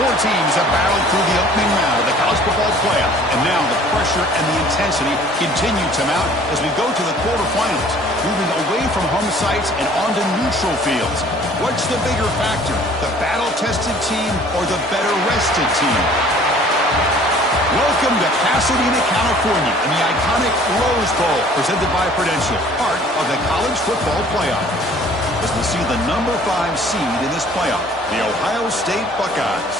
Four teams have battled through the opening round of the college football playoff, and now the pressure and the intensity continue to mount as we go to the quarterfinals, moving away from home sites and onto neutral fields. What's the bigger factor, the battle-tested team or the better-rested team? Welcome to Pasadena, California, and the iconic Rose Bowl, presented by Prudential, part of the college football playoff. As we see the number 5 seed in this playoff, the Ohio State Buckeyes,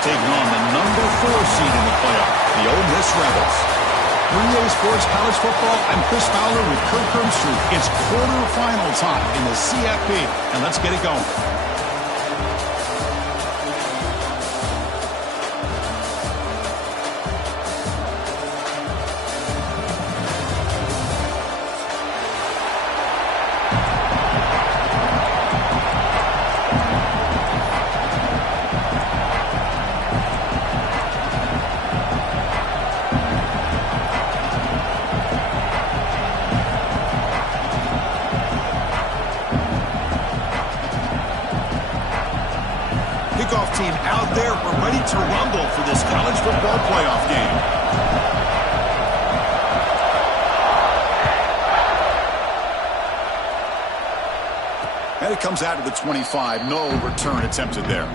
taking on the number 4 seed in the playoff, the Ole Miss Rebels. 3A Sports College Football, I'm Chris Fowler with Kirk Herbstreit. It's quarterfinal time in the CFP, and let's get it going. Team out there, we're ready to rumble for this college football playoff game. And it comes out of the 25. No return attempted there.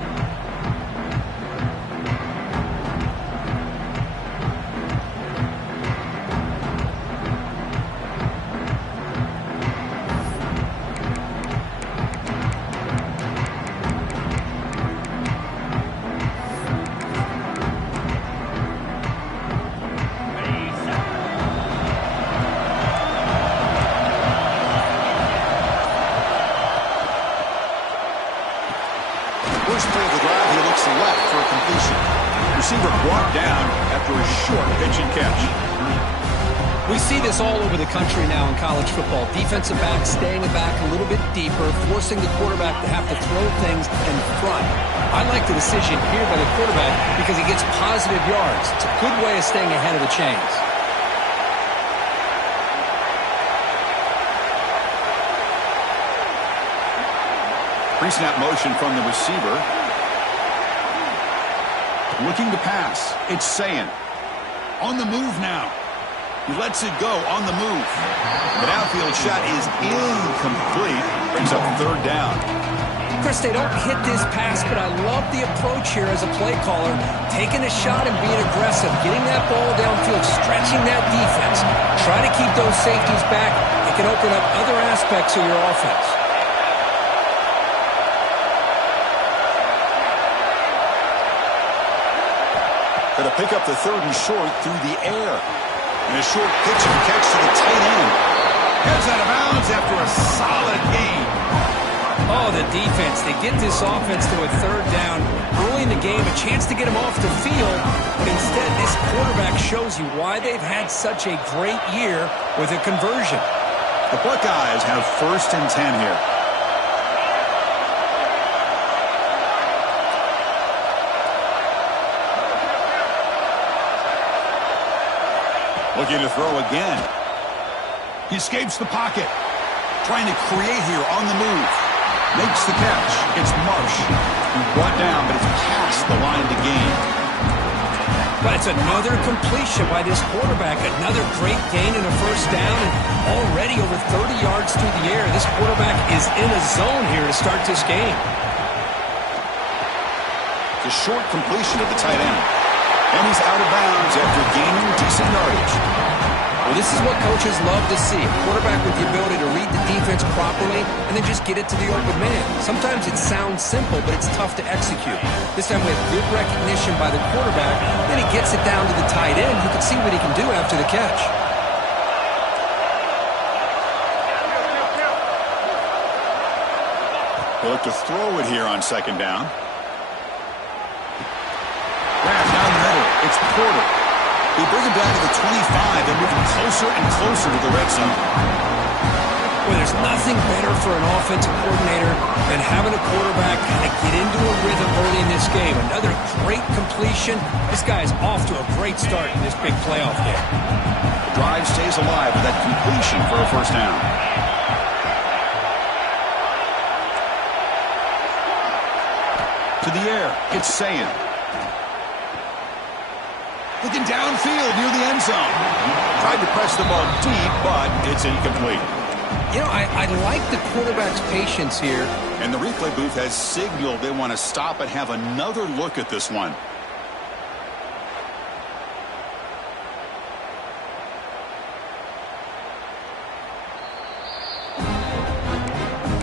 First play of the drive, he looks left for a completion. Receiver brought down after a short pitch and catch. We see this all over the country now in college football. Defensive backs staying back a little bit deeper, forcing the quarterback to have to throw things in front. I like the decision here by the quarterback because he gets positive yards. It's a good way of staying ahead of the chains. Pre-snap motion from the receiver. Looking to pass. It's Sayin. On the move now. He lets it go on the move. The downfield shot is incomplete. Brings up third down. Chris, they don't hit this pass, but I love the approach here as a play caller. Taking a shot and being aggressive. Getting that ball downfield. Stretching that defense. Try to keep those safeties back. It can open up other aspects of your offense. Going to pick up the third and short through the air. And a short pitch and catch to the tight end. Heads out of bounds after a solid game. Oh, the defense. They get this offense to a third down early in the game. A chance to get them off the field. But instead, this quarterback shows you why they've had such a great year with a conversion. The Buckeyes have 1st and 10 here. Looking to throw again. He escapes the pocket. Trying to create here on the move. Makes the catch. It's Marsh. He's brought down, but it's past the line to gain. But it's another completion by this quarterback. Another great gain in a first down. And already over 30 yards through the air. This quarterback is in a zone here to start this game. The short completion of the tight end. And he's out of bounds after gaining decent yardage. Well, this is what coaches love to see. A quarterback with the ability to read the defense properly and then just get it to the open man. Sometimes it sounds simple, but it's tough to execute. This time we have good recognition by the quarterback. Then he gets it down to the tight end who can see what he can do after the catch. They look to throw it here on second down. Grab down the middle. It's Porter. They bring him down to the 25 and moving closer and closer to the red zone. Well, there's nothing better for an offensive coordinator than having a quarterback kind of get into a rhythm early in this game. Another great completion. This guy's off to a great start in this big playoff game. The drive stays alive with that completion for a first down. To the air. It's Sayin. Looking downfield near the end zone. Tried to press the ball deep, but it's incomplete. You know, I like the quarterback's patience here. And the replay booth has signaled they want to stop and have another look at this one.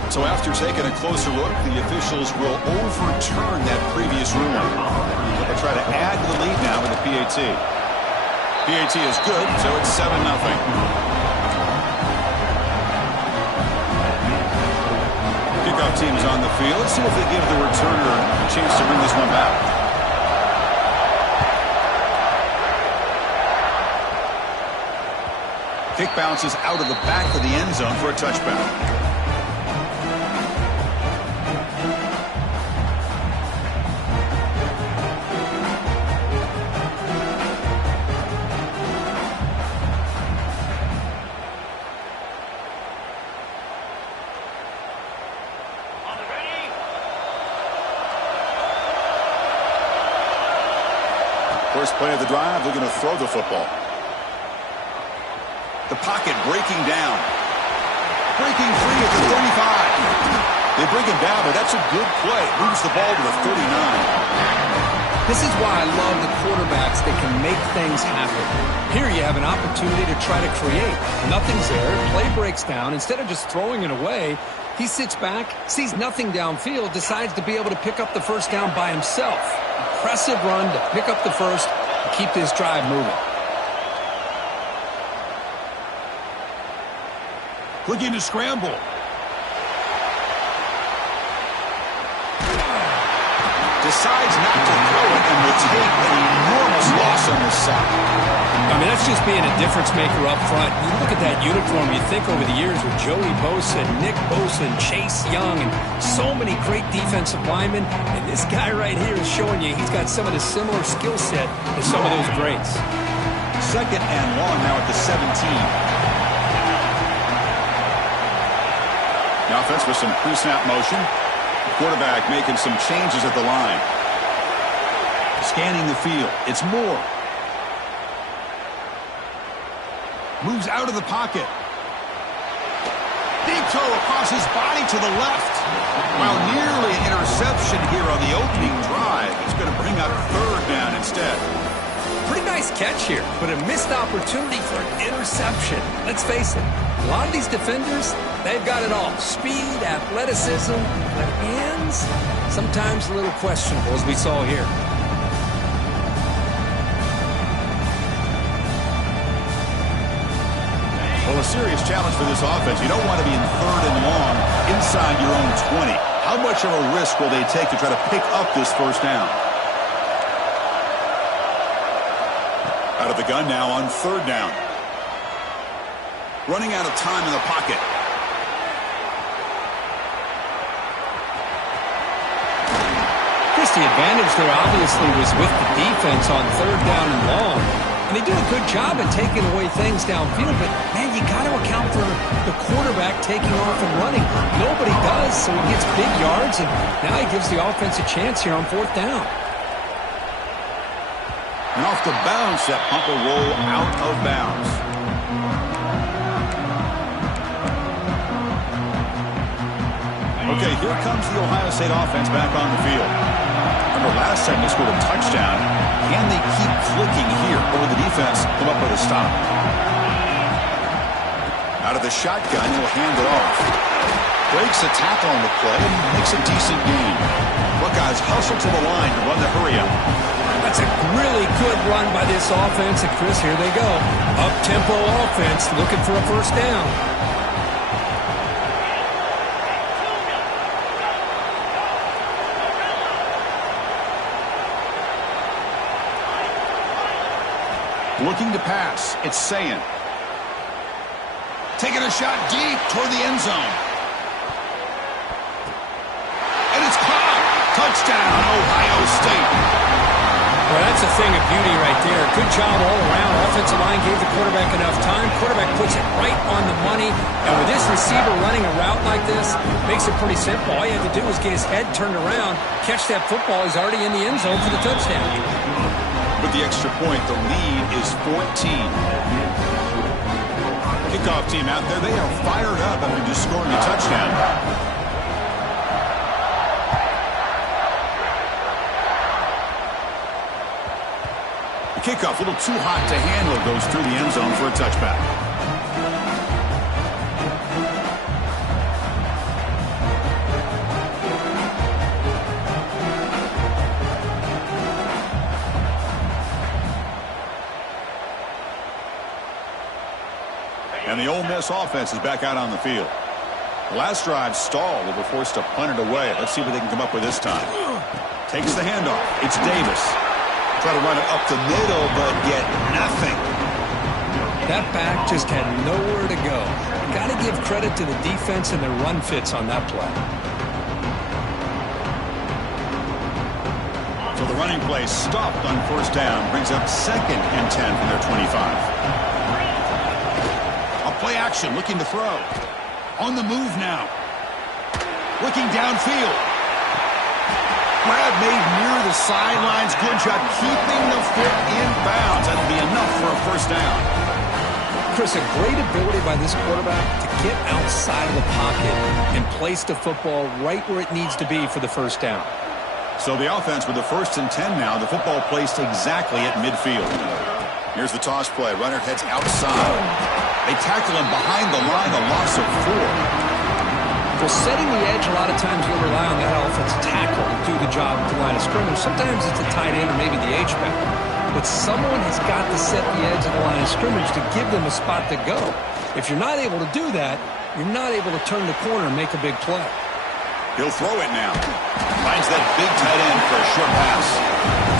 So after taking a closer look, the officials will overturn that previous ruling. They'll try to add to the lead now with the PAT. PAT is good, so it's 7-0. Kickoff team is on the field. Let's see if they give the returner a chance to bring this one back. Kick bounces out of the back of the end zone for a touchback. First play of the drive, they're going to throw the football. The pocket breaking down. Breaking free at the 35. They break him down, but that's a good play. Moves the ball to the 39. This is why I love the quarterbacks that can make things happen. Here you have an opportunity to try to create. Nothing's there. Play breaks down. Instead of just throwing it away, he sits back, sees nothing downfield, decides to be able to pick up the first down by himself. Impressive run to pick up the first and keep this drive moving. Looking to scramble. Decides not to throw it and will take an enormous loss on this side. I mean, that's just being a difference maker up front. You look at that uniform, you think over the years with Joey Bosa, Nick Bosa, and Chase Young, and so many great defensive linemen. And this guy right here is showing you he's got some of the similar skill set as some of those greats. Second and long now at the 17. The offense with some pre-snap motion. The quarterback making some changes at the line. Scanning the field. It's Moore. Moves out of the pocket. Deep throw across his body to the left. While nearly an interception here on the opening drive, he's going to bring up third down instead. Pretty nice catch here, but a missed opportunity for an interception. Let's face it, a lot of these defenders, they've got it all. Speed, athleticism, but hands, sometimes a little questionable, as we saw here. Well, a serious challenge for this offense. You don't want to be in third and long inside your own 20. How much of a risk will they take to try to pick up this first down? Out of the gun now on third down. Running out of time in the pocket. Chris, the advantage there obviously was with the defense on third down and long. And they do a good job at taking away things downfield, but, man, you got to account for the quarterback taking off and running. Nobody does, so he gets big yards, and now he gives the offense a chance here on fourth down. And off the bounce, that pump will roll out of bounds. Okay, here comes the Ohio State offense back on the field. Remember, last time they scored a touchdown. Can they keep clicking here, or will the defense come up with a stop? Out of the shotgun, he'll hand it off. Breaks a tackle on the play and makes a decent gain. Buckeyes hustle to the line to run the hurry-up. That's a really good run by this offense. And, Chris, here they go. Up-tempo offense looking for a first down. Looking to pass. It's Sayin. Taking a shot deep toward the end zone. And it's caught. Touchdown, Ohio State. Well, that's a thing of beauty right there. Good job all around. Offensive line gave the quarterback enough time. Quarterback puts it right on the money. And with this receiver running a route like this, makes it pretty simple. All you have to do is get his head turned around, catch that football. He's already in the end zone for the touchdown. With the extra point, the lead is 14. Kickoff team out there, they are fired up after just scoring a touchdown. The kickoff, a little too hot to handle, goes through the end zone for a touchback. And the Ole Miss offense is back out on the field. The last drive stalled. They were forced to punt it away. Let's see what they can come up with this time. Takes the handoff. It's Davis. Try to run it up the middle, but get nothing. That back just had nowhere to go. Got to give credit to the defense and their run fits on that play. So the running play stopped on first down. Brings up 2nd and 10 from their 25. Play action, looking to throw. On the move now. Looking downfield. Grab made near the sidelines. Good job keeping the foot in bounds. That'll be enough for a first down. Chris, a great ability by this quarterback to get outside of the pocket and place the football right where it needs to be for the first down. So the offense with the 1st and 10 now. The football placed exactly at midfield. Here's the toss play. Runner heads outside. They tackle him behind the line, a loss of 4. Well, setting the edge, a lot of times you'll rely on that offensive tackle to do the job at the line of scrimmage. Sometimes it's a tight end or maybe the H-back. But someone has got to set the edge of the line of scrimmage to give them a spot to go. If you're not able to do that, you're not able to turn the corner and make a big play. He'll throw it now. Finds that big tight end for a short pass.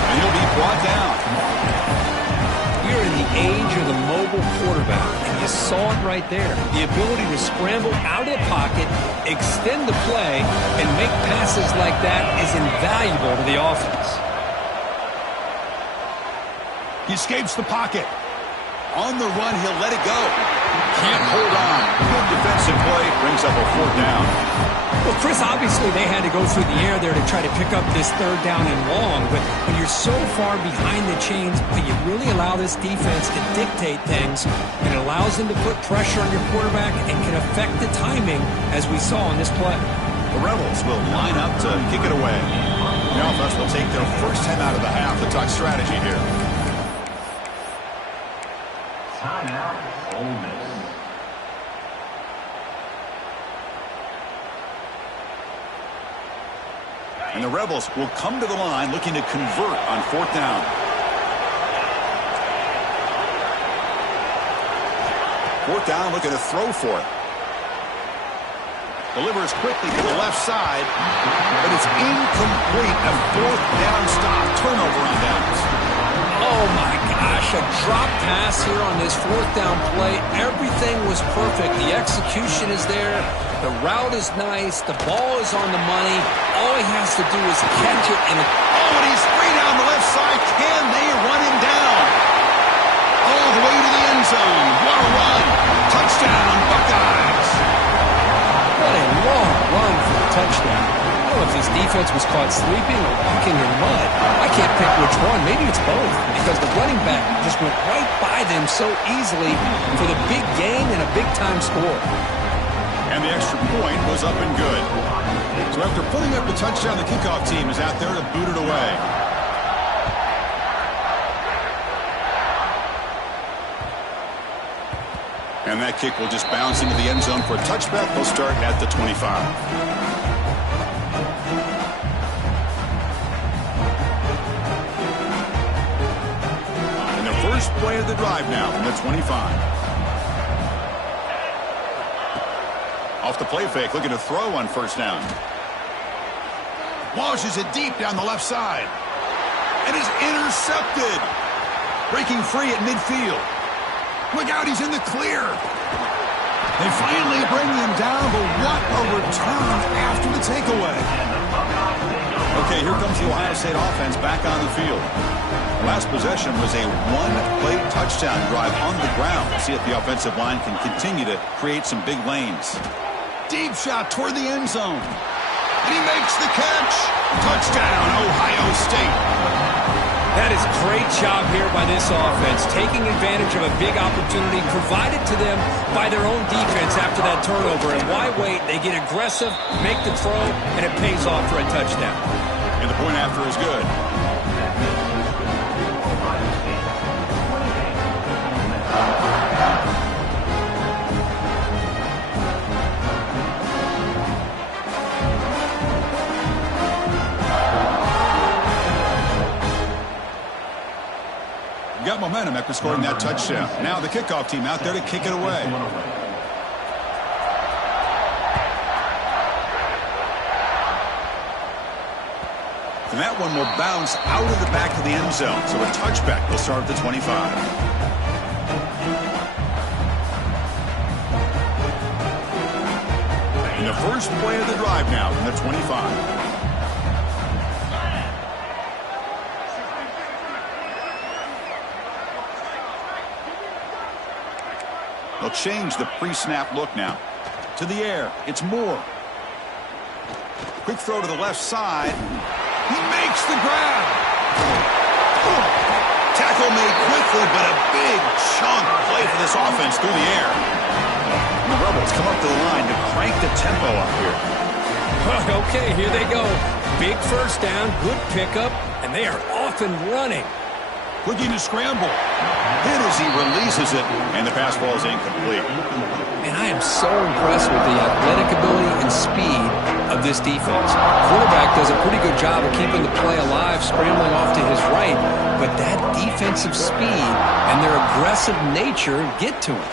And he'll be brought down. We're in the age of the mobile quarterback, and you saw it right there. The ability to scramble out of the pocket, extend the play, and make passes like that is invaluable to the offense. He escapes the pocket. On the run, he'll let it go. Can't hold on. Good defensive play, brings up a 4th down. Well, Chris, obviously they had to go through the air there to try to pick up this 3rd down and long, but when you're so far behind the chains, you really allow this defense to dictate things, and it allows them to put pressure on your quarterback and can affect the timing, as we saw in this play. The Rebels will line up to kick it away. The offense will take their first time out of the half. The talk strategy here. Timeout, Ole Miss. And the Rebels will come to the line looking to convert on 4th down. 4th down, looking to throw for it. Delivers quickly to the left side, but it's incomplete. A 4th down stop. Turnover on downs. Oh, my gosh, a drop pass here on this 4th down play. Everything was perfect. The execution is there. The route is nice. The ball is on the money. All he has to do is catch it. And he's free down the left side. Can they run him down? All the way to the end zone. What a run. Touchdown, Buckeyes. What a long run for a touchdown. I don't know if this defense was caught sleeping or walking in mud. I can't pick which one. Maybe it's both, because the running back just went right by them so easily for the big gain and a big-time score. And the extra point was up and good. So after putting up the touchdown, the kickoff team is out there to boot it away. And that kick will just bounce into the end zone for a touchback. They'll start at the 25. First play of the drive now from the 25. Off the play fake, looking to throw on first down. Launches it deep down the left side. And is intercepted. Breaking free at midfield. Look out, he's in the clear. They finally bring him down, but what a return after the takeaway. Okay, here comes the Ohio State offense back on the field. Last possession was a one-play touchdown drive on the ground. See if the offensive line can continue to create some big lanes. Deep shot toward the end zone. And he makes the catch. Touchdown, Ohio State. That is great job here by this offense, taking advantage of a big opportunity provided to them by their own defense after that turnover. And why wait? They get aggressive, make the throw, and it pays off for a touchdown. And the point after is good. Got momentum after scoring that touchdown. Now the kickoff team out there to kick it away. And that one will bounce out of the back of the end zone. So a touchback will start at the 25. And the first play of the drive now from the 25. They'll change the pre-snap look now. To the air. It's Moore. Quick throw to the left side. He makes the grab. Tackle made quickly, but a big chunk play for this offense through the air. And the Rebels come up to the line to crank the tempo up here. Okay, here they go. Big first down, good pickup, and they are off and running. Looking to scramble. Hit as he releases it, and the pass ball is incomplete. And I am so impressed with the athletic ability and speed of this defense. Quarterback does a pretty good job of keeping the play alive, scrambling off to his right, but that defensive speed and their aggressive nature get to him.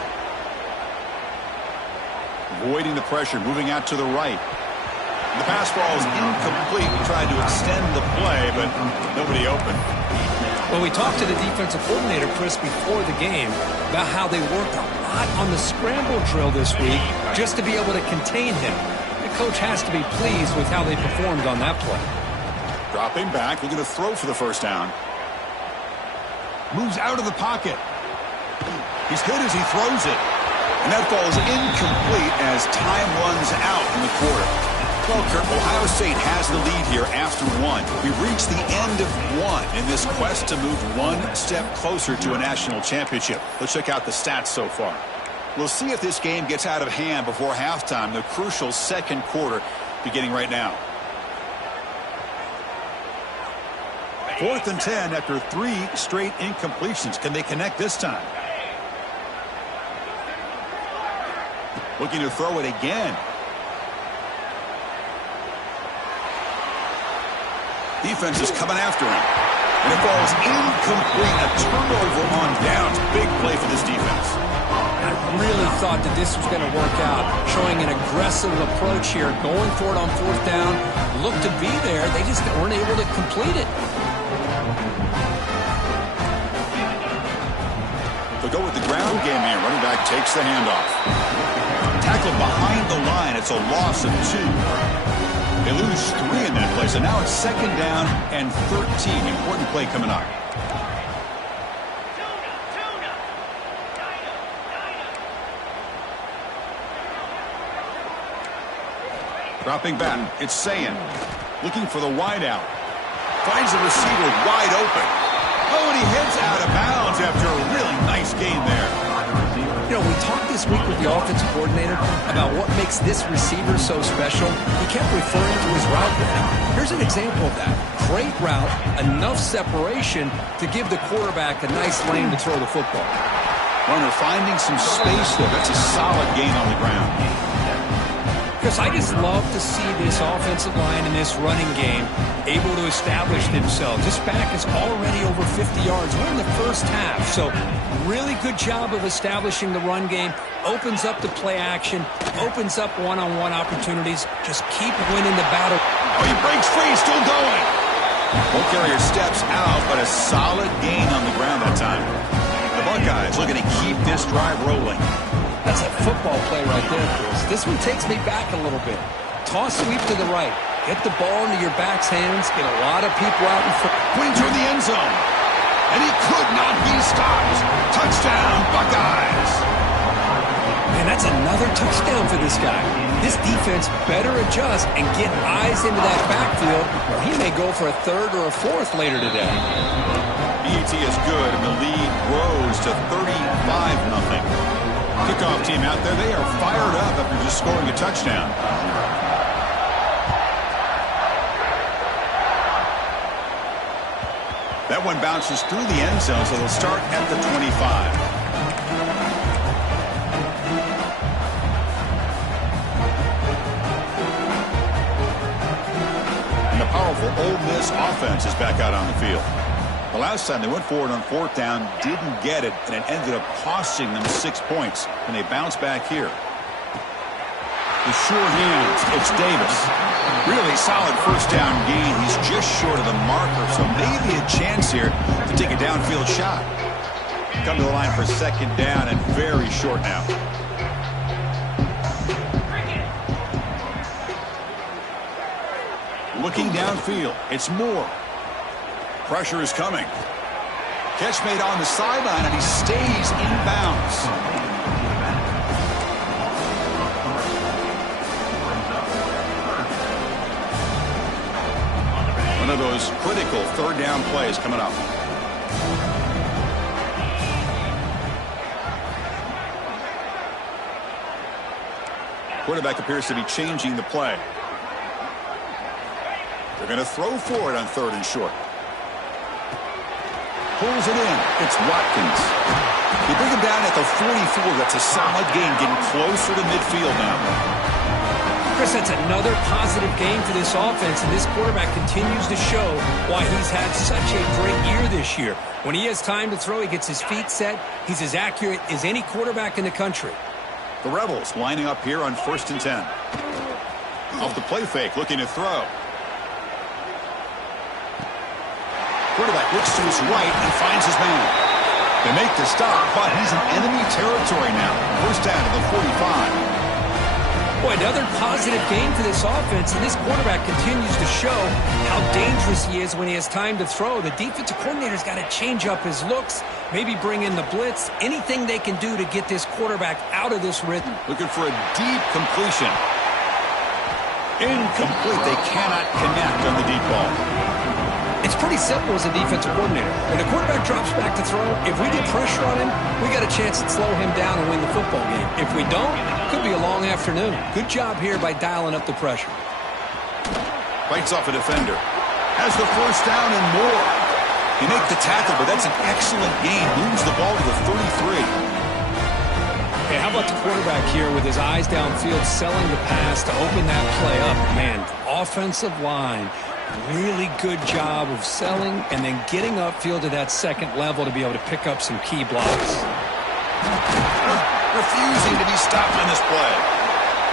Avoiding the pressure, moving out to the right. The pass ball is incomplete. We tried to extend the play, but nobody open. Well, we talked to the defensive coordinator, Chris, before the game about how they worked a lot on the scramble drill this week just to be able to contain him. The coach has to be pleased with how they performed on that play. Dropping back, looking to throw for the first down. Moves out of the pocket. He's hit as he throws it. And that ball is incomplete as time runs out in the quarter. Well, Kurt, Ohio State has the lead here after one. We've reached the end of one in this quest to move one step closer to a national championship. Let's check out the stats so far. We'll see if this game gets out of hand before halftime, the crucial second quarter beginning right now. 4th and 10 after 3 straight incompletions. Can they connect this time? Looking to throw it again. Defense is coming after him. And it falls incomplete. A turnover on downs. Big play for this defense. I really thought that this was going to work out, showing an aggressive approach here, going for it on 4th down. Looked to be there. They just weren't able to complete it. They'll go with the ground game here. Running back takes the handoff. Tackled behind the line. It's a loss of 2. They lose 3 in that play, so now it's 2nd down and 13. Important play coming up. Dropping back, it's Sayin. Looking for the wide out. Finds the receiver wide open. Oh, and he heads out of bounds after a really nice game there. You know, we talked this week with the offensive coordinator about what makes this receiver so special. He kept referring to his route running. Here's an example of that. Great route, enough separation to give the quarterback a nice lane to throw the football. Runner finding some space there. That's a solid gain on the ground. Because I just love to see this offensive line in this running game able to establish themselves. This back is already over 50 yards. We're in the first half, so really good job of establishing the run game. Opens up the play action, opens up one-on-one opportunities. Just keep winning the battle. Oh, he breaks free, still going. Ball carrier steps out, but a solid gain on the ground that time. The Buckeyes looking to keep this drive rolling. That's a football play right there, Chris. This one takes me back a little bit. Toss sweep to the right. Get the ball into your back's hands. Get a lot of people out in front. Putting toward the end zone. And he could not be stopped. Touchdown, Buckeyes. Man, that's a Another touchdown for this guy. This defense better adjust and get eyes into that backfield, or he may go for a third or a fourth later today. BET is good, and the lead grows to 35-0. Kickoff team out there, they are fired up after just scoring a touchdown. That one bounces through the end zone, so they'll start at the 25. Powerful Ole Miss offense is back out on the field. The last time they went forward on fourth down, didn't get it, and it ended up costing them 6 points. And they bounce back here. The sure hands, it's Davis. Really solid first down gain. He's just short of the marker, so maybe a chance here to take a downfield shot. Come to the line for second down and very short now. Looking downfield, it's Moore. Pressure is coming. Catch made on the sideline, and he stays in bounds. One of those critical third down plays coming up. Quarterback appears to be changing the play. They're going to throw for it on third and short. Pulls it in. It's Watkins. You bring him down at the 44. That's a solid gain, getting closer to midfield now. Chris, that's another positive game for this offense, and this quarterback continues to show why he's had such a great year this year. When he has time to throw, he gets his feet set. He's as accurate as any quarterback in the country. The Rebels lining up here on 1st and 10. Off the play fake, looking to throw. Quarterback looks to his right and finds his man. They make the stop, but he's in enemy territory now. First down to the 45. Boy, another positive game for this offense, and this quarterback continues to show how dangerous he is when he has time to throw. The defensive coordinator's got to change up his looks, maybe bring in the blitz, anything they can do to get this quarterback out of this rhythm. Looking for a deep completion. Incomplete. They cannot connect on the deep ball. It's pretty simple as a defensive coordinator. When the quarterback drops back to throw, if we get pressure on him, we got a chance to slow him down and win the football game. If we don't, it could be a long afternoon. Good job here by dialing up the pressure. Fights off a defender. Has the first down and more. He makes the tackle, but that's an excellent gain. Moves the ball to the 33. Okay, how about the quarterback here with his eyes downfield, selling the pass to open that play up? Man, offensive line. Really good job of selling and then getting upfield to that second level to be able to pick up some key blocks. Refusing to be stopped on this play.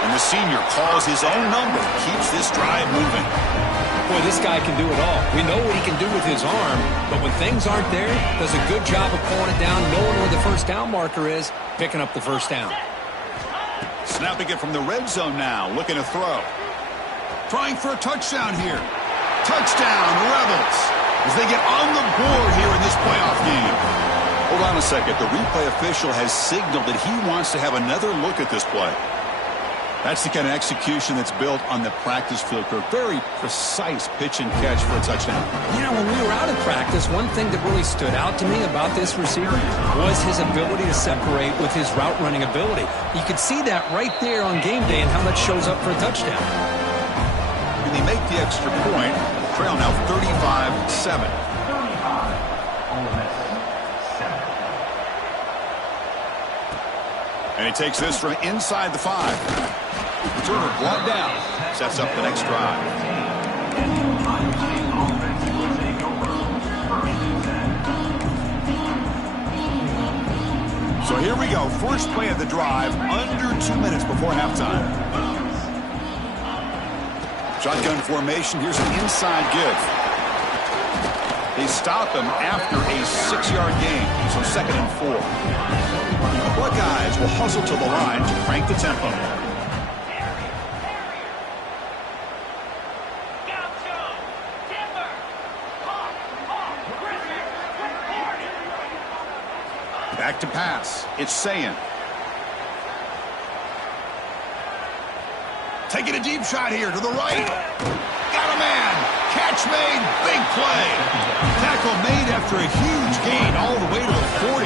And the senior calls his own number, keeps this drive moving. Boy, this guy can do it all. We know what he can do with his arm, but when things aren't there, does a good job of pulling it down, knowing where the first down marker is, picking up the first down. Snapping it from the red zone now, looking to throw. Trying for a touchdown here. Touchdown, Rebels, as they get on the board here in this playoff game. Hold on a second. The replay official has signaled that he wants to have another look at this play. That's the kind of execution that's built on the practice field. A very precise pitch and catch for a touchdown. You know, when we were out of practice, one thing that really stood out to me about this receiver was his ability to separate with his route running ability. You could see that right there on game day and how that shows up for a touchdown. They make the extra point. Trail now 35-7. And he takes this from inside the 5. Turner brought down. Sets up the next drive. So here we go. First play of the drive, under 2 minutes before halftime. Shotgun formation. Here's an inside give. They stop him after a 6-yard gain. So 2nd and 4. The Buckeyes will hustle to the line to crank the tempo. Back to pass. It's Sayin. Taking a deep shot here to the right. Got a man. Catch made. Big play. Tackle made after a huge gain all the way to the 40.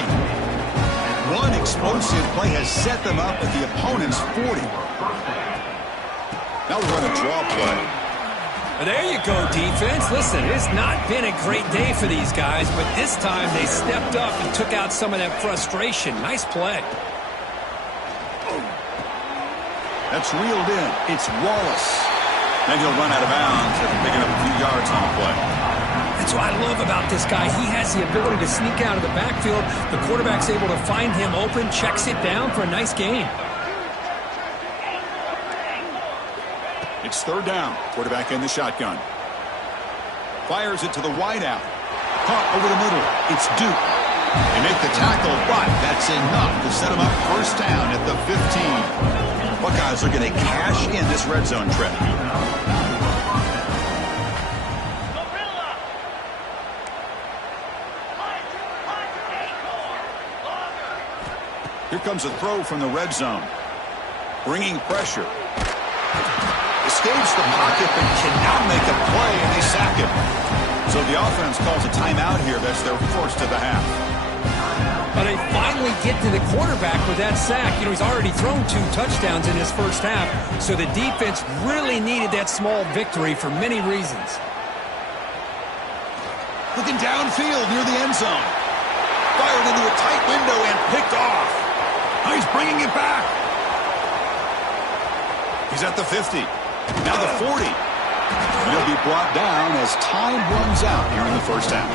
One explosive play has set them up at the opponent's 40. Now we're going to draw play. There you go, defense. Listen, it's not been a great day for these guys, but this time they stepped up and took out some of that frustration. Nice play. That's reeled in. It's Wallace. Then he'll run out of bounds after picking up a few yards on the play. That's what I love about this guy. He has the ability to sneak out of the backfield. The quarterback's able to find him open, checks it down for a nice gain. It's third down. Quarterback in the shotgun. Fires it to the wideout. Caught over the middle. It's Duke. They make the tackle, but that's enough to set him up first down at the 15. Buckeyes are going to cash in this red zone trip. Here comes a throw from the red zone. Bringing pressure. Escapes the pocket, but cannot make a play, and they sack him. So the offense calls a timeout here. That's their first of the half. But they finally get to the quarterback with that sack. You know, he's already thrown 2 touchdowns in his first half, so the defense really needed that small victory for many reasons. Looking downfield near the end zone. Fired into a tight window and picked off. Now he's bringing it back. He's at the 50. Now the 40. And he'll be brought down as time runs out here in the first half.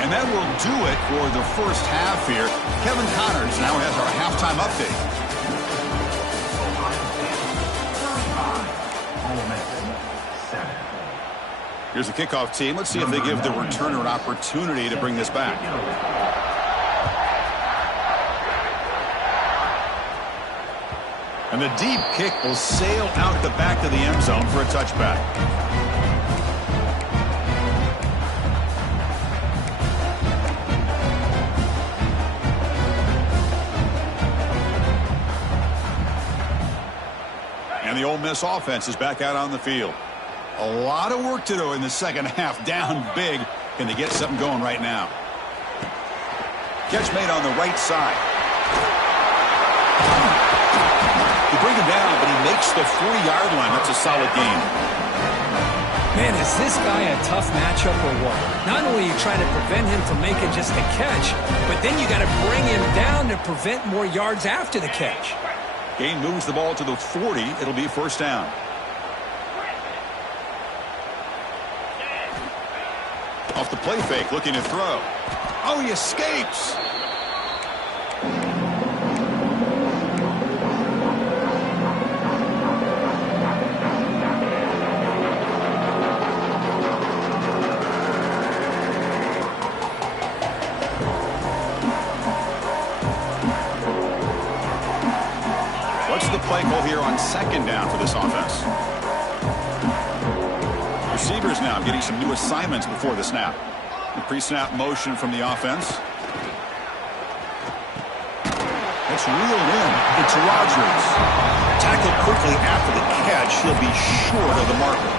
And that will do it for the first half here. Kevin Connors now has our halftime update. Here's the kickoff team. Let's see if they give the returner an opportunity to bring this back. And the deep kick will sail out the back of the end zone for a touchback. And the Ole Miss offense is back out on the field. A lot of work to do in the second half. Down big. Can they get something going right now? Catch made on the right side. They bring him down, but he makes the 40-yard line. That's a solid game. Man, is this guy a tough matchup or what? Not only are you trying to prevent him from making just a catch, but then you got to bring him down to prevent more yards after the catch. Gain moves the ball to the 40. It'll be first down. Off the play fake, looking to throw. Oh, he escapes. What's the play call here on second down for this offense? Receivers now getting some new assignments before the snap. The pre-snap motion from the offense. It's reeled in. It's Rodgers. Tackled quickly after the catch. He'll be short of the marker.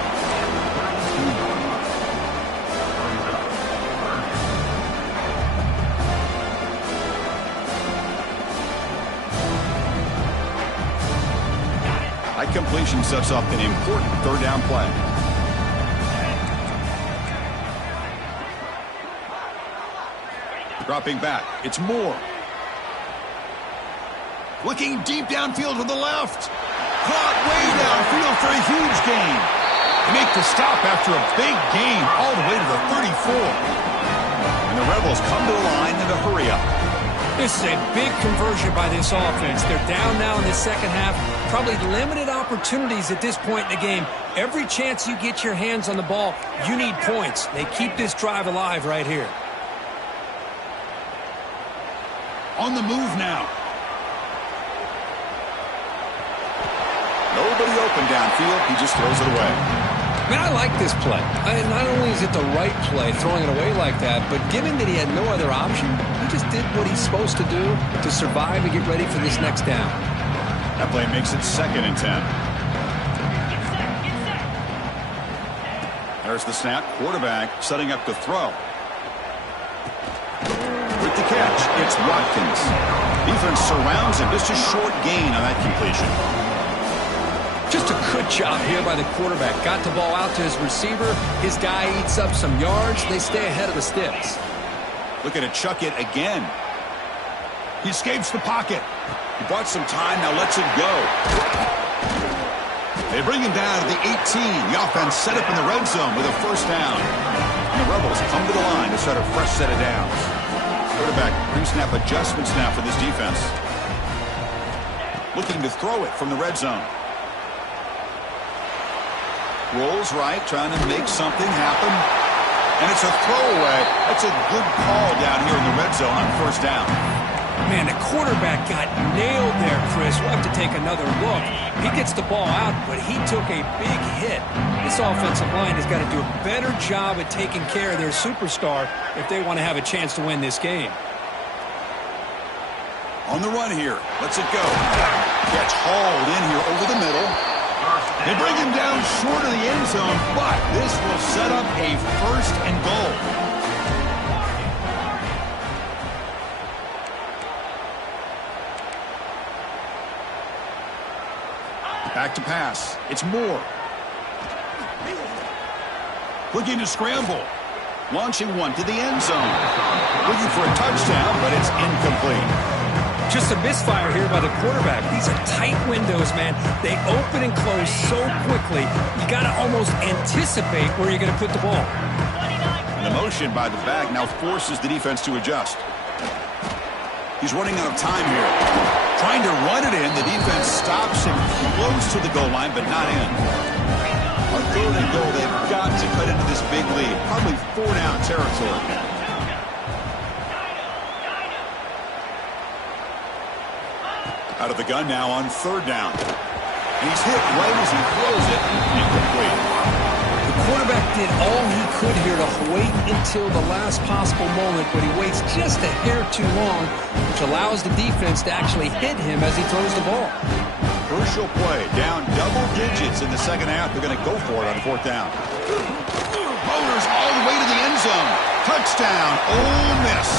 High completion sets up an important third down play. Dropping back. It's Moore. Looking deep downfield to the left. Caught way downfield for a huge gain. They make the stop after a big gain all the way to the 34. And the Rebels come to the line in a hurry up. This is a big conversion by this offense. They're down now in the second half. Probably limited opportunities at this point in the game. Every chance you get your hands on the ball, you need points. They keep this drive alive right here. On the move now. Nobody open downfield. He just throws it away. Man, I like this play. Not only is it the right play, throwing it away like that, but given that he had no other option, he just did what he's supposed to do to survive and get ready for this next down. That play makes it 2nd and 10. There's the snap. Quarterback setting up to throw. With the catch, it's Watkins. Defense surrounds him. Just a short gain on that completion. Just a good job here by the quarterback. Got the ball out to his receiver. His guy eats up some yards. They stay ahead of the sticks. Looking to chuck it again. He escapes the pocket. He bought some time. Now lets it go. They bring him down to the 18. The offense set up in the red zone with a 1st down. And the Rebels come to the line to start a fresh set of downs. Quarterback pre-snap adjustments now for this defense. Looking to throw it from the red zone. Rolls right, trying to make something happen. And it's a throwaway. That's a good call down here in the red zone on 1st down. Man, the quarterback got nailed there, Chris. We'll have to take another look. He gets the ball out, but he took a big hit. This offensive line has got to do a better job at taking care of their superstar if they want to have a chance to win this game. On the run here. Lets it go. Gets hauled in here over the middle. They bring him down short of the end zone, but this will set up a 1st and goal. Back to pass. It's Moore. Looking to scramble. Launching one to the end zone. Looking for a touchdown, but it's incomplete. Just a misfire here by the quarterback. These are tight windows, man. They open and close so quickly. You got to almost anticipate where you're going to put the ball. And the motion by the back now forces the defense to adjust. He's running out of time here. Trying to run it in. The defense stops him close to the goal line, but not in. On 3rd and goal, they've got to cut into this big lead. Probably 4-down territory. Out of the gun now on 3rd down. And he's hit right as he throws it. Incomplete. The quarterback did all he could here to wait until the last possible moment, but he waits just a hair too long, which allows the defense to actually hit him as he throws the ball. Crucial play. Down double digits in the 2nd half. They're going to go for it on 4th down. Motors all the way to the end zone. Touchdown, Ole Miss.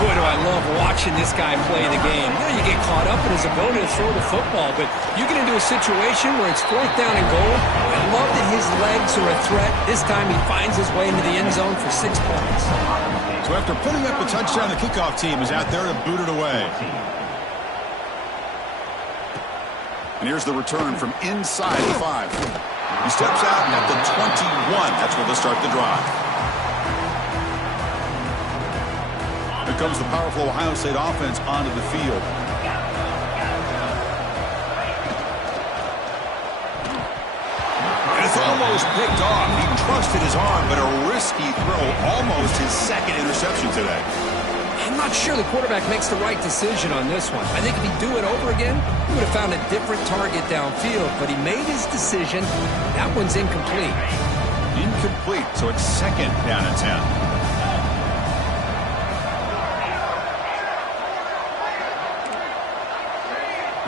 Boy, do I love watching this guy play the game. You know, you get caught up in his ability to throw the football, but you get into a situation where it's 4th down and goal. I love that his legs are a threat. This time he finds his way into the end zone for 6 points. So after putting up a touchdown, the kickoff team is out there to boot it away. And here's the return from inside the 5. He steps out at the 21. That's where they'll start the drive. Here comes the powerful Ohio State offense onto the field. And it's almost picked off. He trusted his arm, but a risky throw. Almost his 2nd interception today. I'm not sure the quarterback makes the right decision on this one. I think if he'd do it over again, he would have found a different target downfield, but he made his decision. That one's incomplete. Incomplete, so it's 2nd down and 10.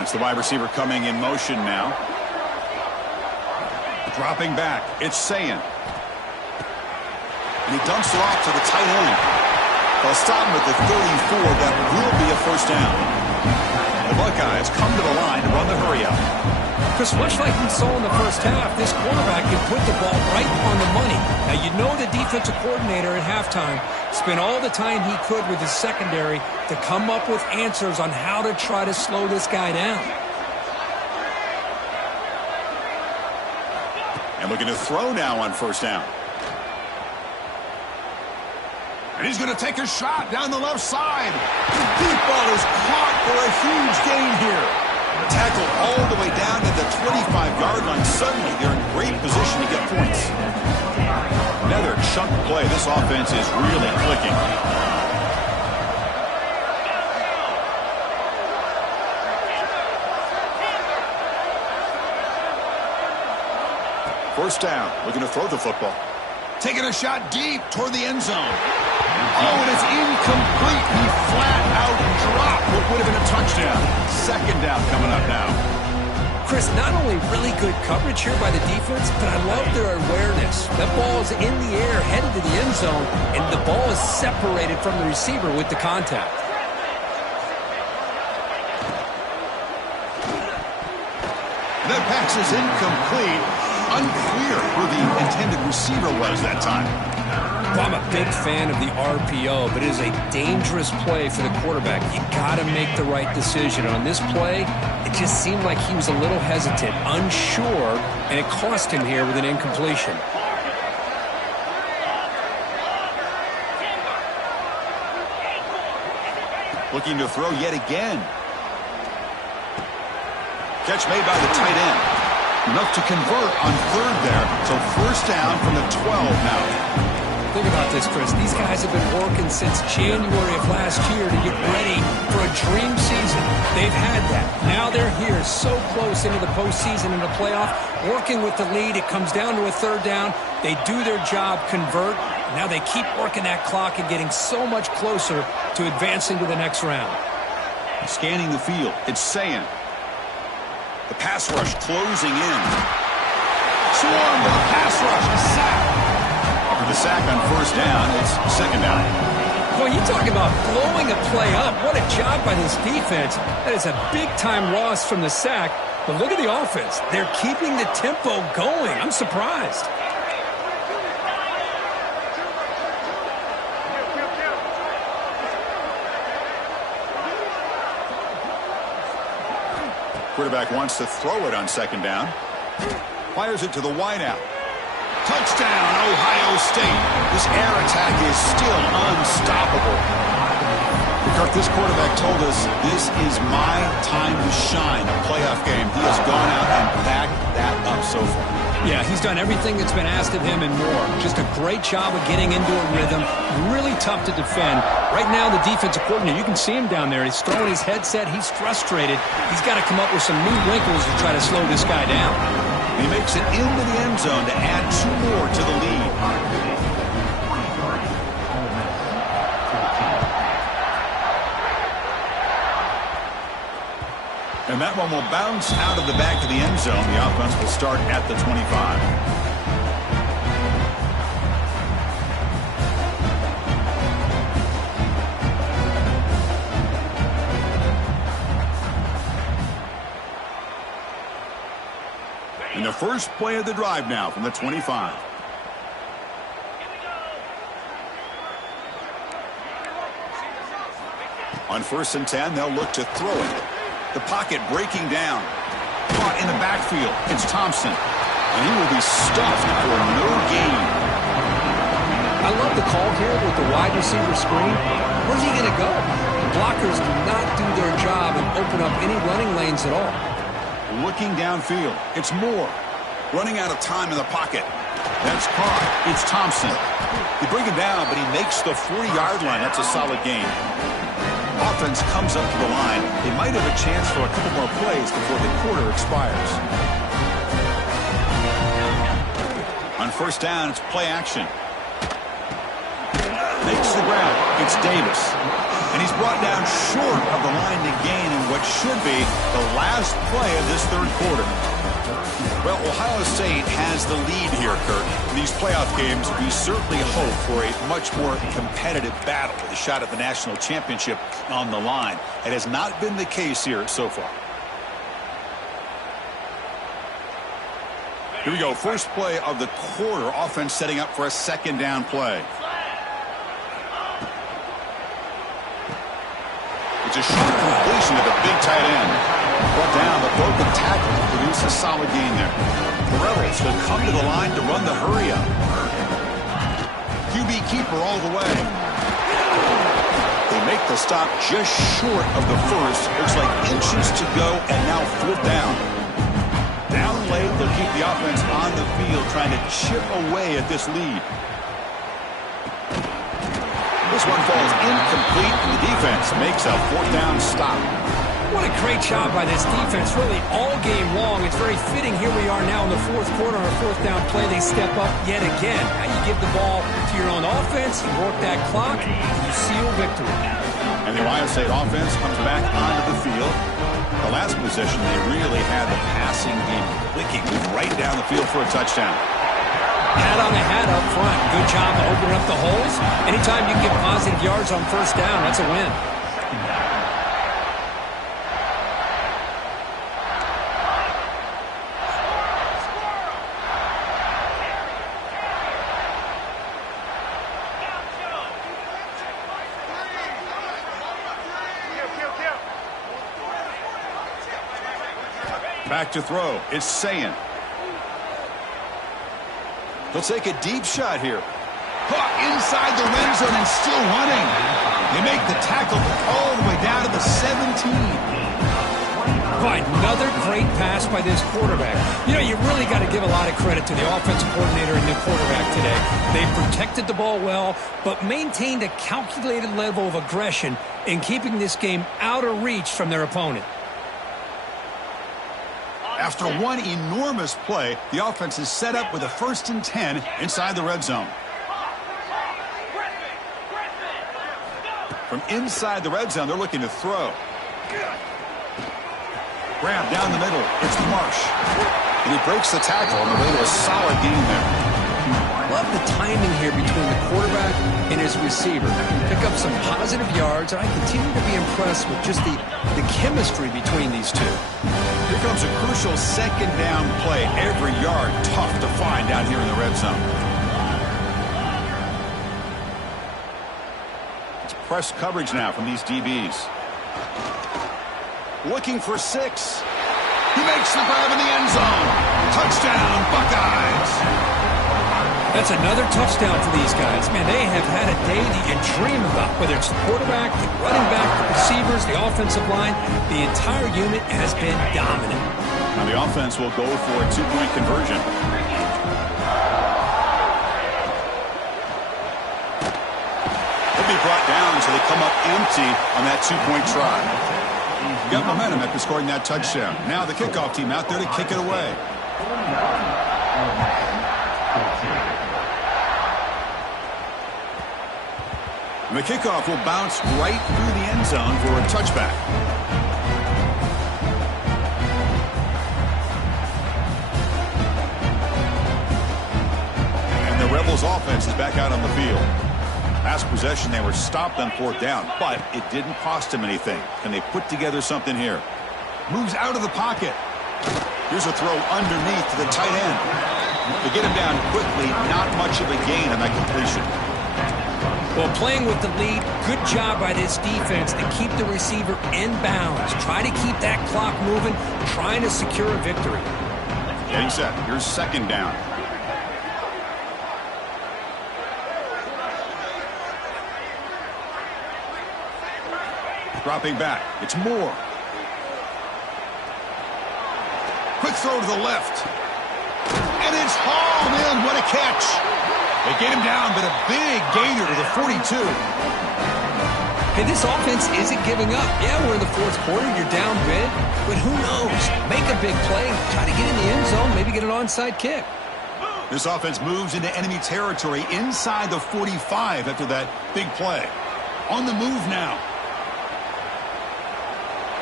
It's the wide receiver coming in motion now. Dropping back. It's Sayin. And he dumps it off to the tight end. They'll stop him at the 34. That will be a 1st down. The Buckeyes come to the line to run the hurry up. Because much like we saw in the 1st half, this quarterback can put the ball right on the money. Now, you know the defensive coordinator at halftime spent all the time he could with his secondary to come up with answers on how to try to slow this guy down. And looking to throw now on 1st down. And he's going to take a shot down the left side. The deep ball is caught for a huge gain here. Tackled all the way down to the 25-yard line. Suddenly, they're in great position to get points. Another chunk play. This offense is really clicking. First down, looking to throw the football. Taking a shot deep toward the end zone. Oh, and it's incomplete. He flat out dropped what would have been a touchdown. Second down coming up now. Chris, not only really good coverage here by the defense, but I love their awareness. That ball is in the air, headed to the end zone, and the ball is separated from the receiver with the contact. That pass is incomplete. Unclear who the intended receiver was that time. Well, I'm a big fan of the RPO, but it is a dangerous play for the quarterback. You got to make the right decision. On this play, it just seemed like he was a little hesitant, unsure, and it cost him here with an incompletion. Looking to throw yet again. Catch made by the tight end. Enough to convert on third there. So first down from the 12 now. Think about this, Chris. These guys have been working since January of last year to get ready for a dream season. They've had that. Now they're here so close into the postseason and the playoff, working with the lead. It comes down to a third down. They do their job, convert. Now they keep working that clock and getting so much closer to advancing to the next round. Scanning the field. It's Sayan. The pass rush closing in. Swarm with a pass rush. A sack. After the sack on first down, it's second down. Well, you talk about blowing a play up. What a job by this defense. That is a big-time loss from the sack. But look at the offense. They're keeping the tempo going. I'm surprised. Quarterback wants to throw it on second down. Fires it to the wideout. Touchdown, Ohio State. This air attack is still unstoppable. Kirk, this quarterback told us this is my time to shine, a playoff game. He has gone out and backed that up so far. Yeah, he's done everything that's been asked of him and more. Just a great job of getting into a rhythm. Really tough to defend. Right now, the defensive coordinator, you can see him down there. He's throwing his headset. He's frustrated. He's got to come up with some new wrinkles to try to slow this guy down. He makes it into the end zone to add 2 more to the lead. And that one will bounce out of the back of the end zone. The offense will start at the 25. And the first play of the drive now from the 25. On 1st and 10, they'll look to throw it. The pocket breaking down. Caught in the backfield. It's Thompson. And he will be stuffed for no gain. I love the call here with the wide receiver screen. Where's he going to go? The blockers do not do their job and open up any running lanes at all. Looking downfield. It's Moore. Running out of time in the pocket. That's caught. It's Thompson. They bring him down, but he makes the 40-yard line. That's a solid gain. Offense comes up to the line. They might have a chance for a couple more plays before the quarter expires. On 1st down, it's play action. Makes the grab. It's Davis. And he's brought down short of the line to gain in what should be the last play of this third quarter. Well, Ohio State has the lead here, Kirk. In these playoff games, we certainly hope for a much more competitive battle with a shot at the national championship on the line. It has not been the case here so far. Here we go. First play of the quarter. Offense setting up for a second down play. It's a short completion to the big tight end. Brought down, but broke the tackle to produce a solid gain there. The Rebels will come to the line to run the hurry-up. QB keeper all the way. They make the stop just short of the first. Looks like inches to go, and now 4th down. Down late, they'll keep the offense on the field, trying to chip away at this lead. This one falls incomplete, and the defense makes a 4th down stop. What a great job by this defense, really all game long. It's very fitting. Here we are now in the fourth quarter on a fourth down play. They step up yet again. Now you give the ball to your own offense, you work that clock, and you seal victory. And the Ohio State offense comes back onto the field. The last possession, they really had the passing game clicking, right down the field for a touchdown. Hat on the hat up front. Good job of opening up the holes. Anytime you get positive yards on first down, that's a win. Back to throw. It's Sayin. They'll take a deep shot here. Caught inside the red zone and still running. They make the tackle all the way down to the 17. Boy, another great pass by this quarterback. You know, you really got to give a lot of credit to the offensive coordinator and the quarterback today. They protected the ball well, but maintained a calculated level of aggression in keeping this game out of reach from their opponent. After one enormous play, the offense is set up with a 1st and 10 inside the red zone. From inside the red zone, they're looking to throw. Grab down the middle. It's Marsh. And he breaks the tackle on the way to a solid gain there. Love the timing here between the quarterback and his receiver. Pick up some positive yards, and I continue to be impressed with just the chemistry between these two. Here comes a crucial 2nd down play. Every yard tough to find down here in the red zone. It's press coverage now from these DBs. Looking for 6. He makes the grab in the end zone. Touchdown, Buckeyes. That's another touchdown for these guys. Man, they have had a day that you dream about, whether it's the quarterback, the running back, the receivers, the offensive line. The entire unit has been dominant. Now the offense will go for a 2-point conversion. They'll be brought down so they come up empty on that 2-point try. Got momentum after scoring that touchdown. Now the kickoff team out there to kick it away. The kickoff will bounce right through the end zone for a touchback. And the Rebels offense is back out on the field. Last possession, they were stopped on 4th down, but it didn't cost them anything. Can they put together something here? Moves out of the pocket. Here's a throw underneath to the tight end. They get him down quickly, not much of a gain on that completion. Well, playing with the lead, good job by this defense to keep the receiver in bounds. Try to keep that clock moving, trying to secure a victory. Getting set. Here's 2nd down. Dropping back. It's Moore. Quick throw to the left. And it's hauled in. What a catch. They get him down, but a big gainer to the 42. Hey, this offense isn't giving up. Yeah, we're in the 4th quarter. You're down big. But who knows? Make a big play. Try to get in the end zone. Maybe get an onside kick. This offense moves into enemy territory inside the 45 after that big play. On the move now.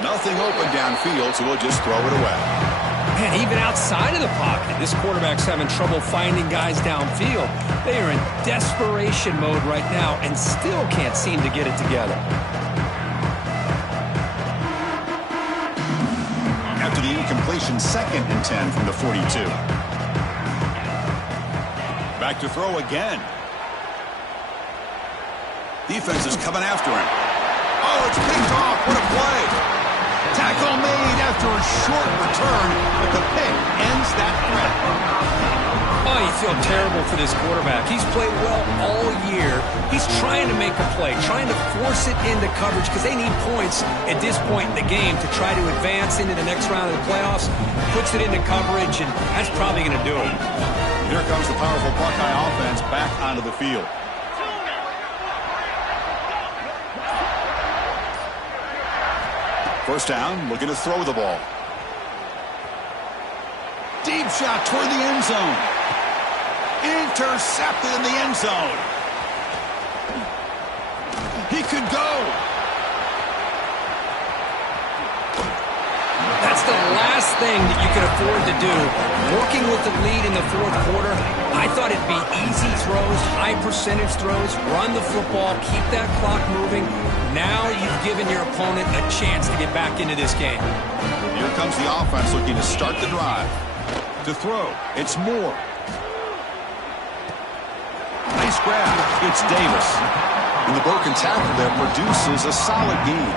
Nothing open downfield, so we'll just throw it away. Man, even outside of the pocket, this quarterback's having trouble finding guys downfield. They are in desperation mode right now and still can't seem to get it together. After the incompletion, 2nd and 10 from the 42. Back to throw again. Defense is coming after him. Oh, it's picked off. What a play. Tackle made after a short return, but the pick ends that threat. Oh, you feel terrible for this quarterback. He's played well all year. He's trying to make a play, trying to force it into coverage because they need points at this point in the game to try to advance into the next round of the playoffs. Puts it into coverage, and that's probably going to do it. Here comes the powerful Buckeye offense back onto the field. First down, looking to throw the ball. Deep shot toward the end zone. Intercepted in the end zone. He could go. That's the last thing that you could afford to do. Working with the lead in the fourth quarter, I thought it'd be easy throws, high percentage throws, run the football, keep that clock moving. Now you've given your opponent a chance to get back into this game. Here comes the offense looking to start the drive. To throw, it's Moore. Nice grab. It's Davis. And the broken tackle there produces a solid gain.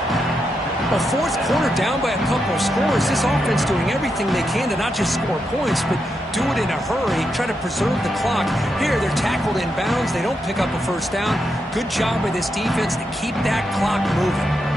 A fourth quarter down by a couple of scores. This offense doing everything they can to not just score points, but do it in a hurry, try to preserve the clock. Here, they're tackled in bounds. They don't pick up a first down. Good job by this defense to keep that clock moving.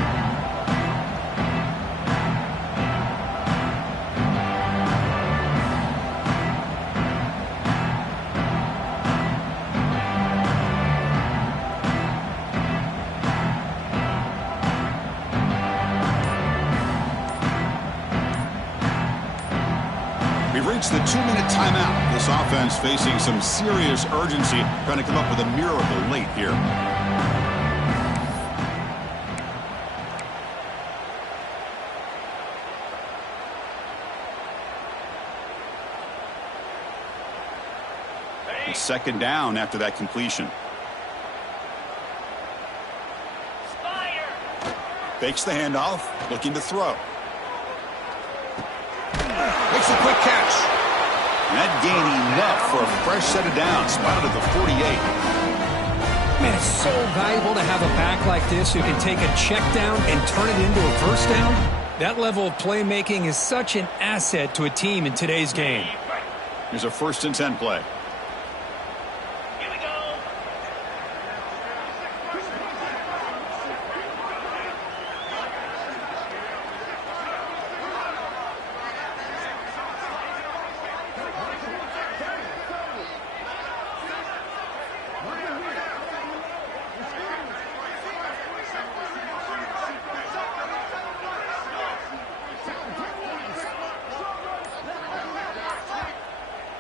We've reached the 2-minute timeout. This offense facing some serious urgency, trying to come up with a miracle late here. It's second down after that completion. Fakes the handoff, looking to throw. Makes a quick catch. And that gain enough for a fresh set of downs. Spotted at the 48. Man, it's so valuable to have a back like this who can take a check down and turn it into a first down. That level of playmaking is such an asset to a team in today's game. Here's a 1st and 10 play.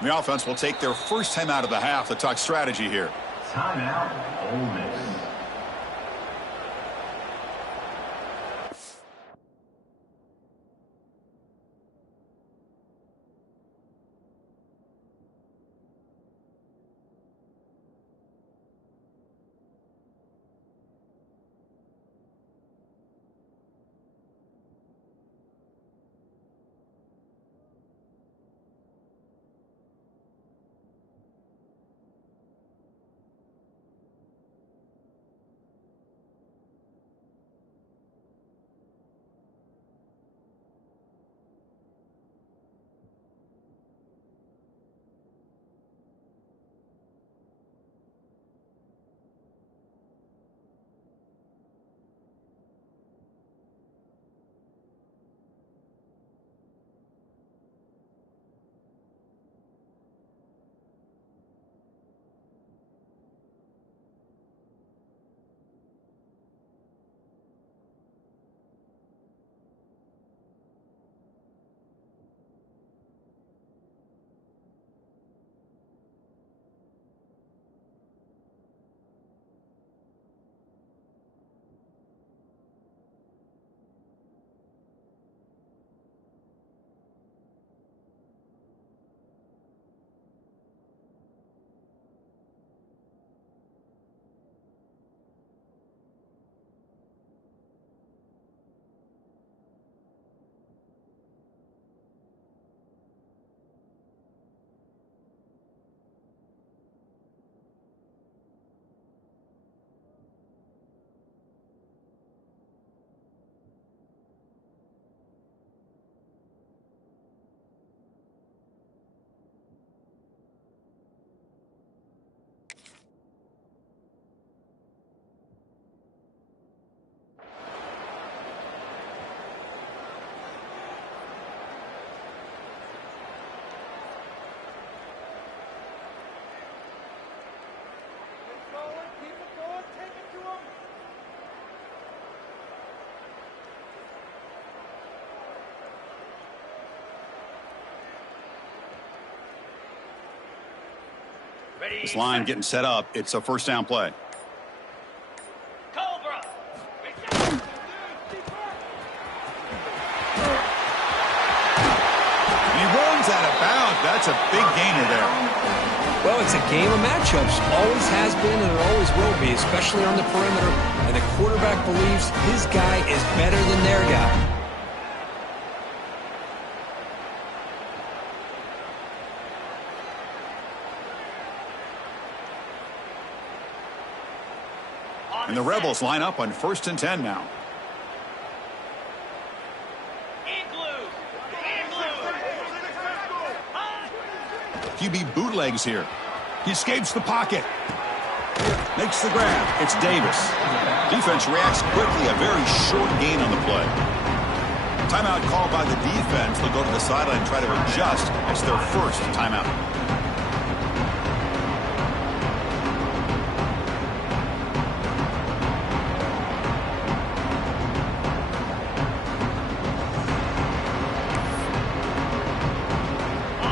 The offense will take their first time out of the half to talk strategy here. Timeout, Ole Miss. This line getting set up. It's a first down play. And he runs out of bounds. That's a big gainer there. Well, it's a game of matchups. Always has been and it always will be, especially on the perimeter. And the quarterback believes his guy is better than their guy. And the Rebels line up on 1st and 10 now. QB bootlegs here. He escapes the pocket. Makes the grab. It's Davis. Defense reacts quickly. A very short gain on the play. Timeout called by the defense. They'll go to the sideline and try to adjust. It's their first timeout.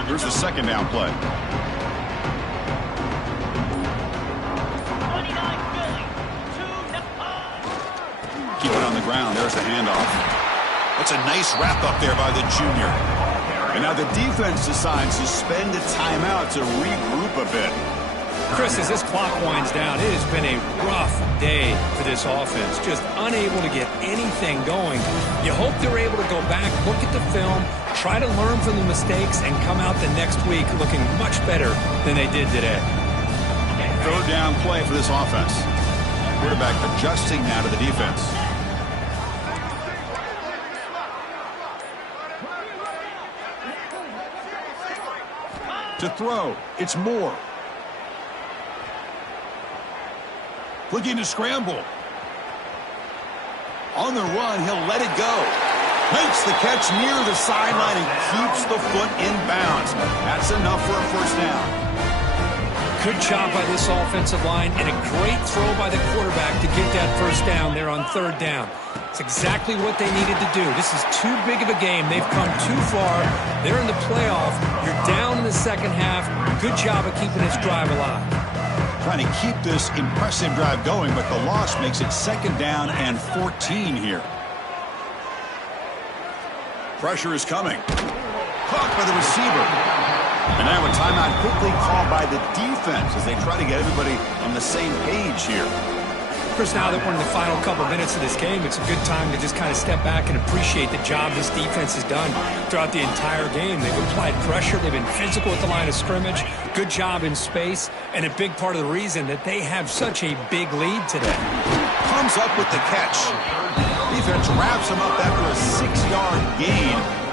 Here's the second down play. Keep it on the ground. There's the handoff. That's a nice wrap up there by the junior. And now the defense decides to spend a timeout to regroup a bit. Chris, as this clock winds down, it has been a rough day for this offense. Just unable to get anything going. You hope they're able to go back, look at the film, try to learn from the mistakes, and come out the next week looking much better than they did today. Third down play for this offense. Quarterback adjusting now to the defense. To throw, it's Moore. Looking to scramble. On the run, he'll let it go. Makes the catch near the sideline and keeps the foot in bounds. That's enough for a first down. Good job by this offensive line and a great throw by the quarterback to get that first down there on third down. It's exactly what they needed to do. This is too big of a game. They've come too far. They're in the playoff. You're down in the second half. Good job of keeping this drive alive. Trying to keep this impressive drive going, but the loss makes it second down and 14 here. Pressure is coming. Caught by the receiver. And now a timeout quickly called by the defense as they try to get everybody on the same page here. Chris, now that we're in the final couple minutes of this game, it's a good time to just kind of step back and appreciate the job this defense has done throughout the entire game. They've applied pressure. They've been physical at the line of scrimmage. Good job in space. And a big part of the reason that they have such a big lead today. Comes up with the catch. Defense wraps him up after a 6-yard gain.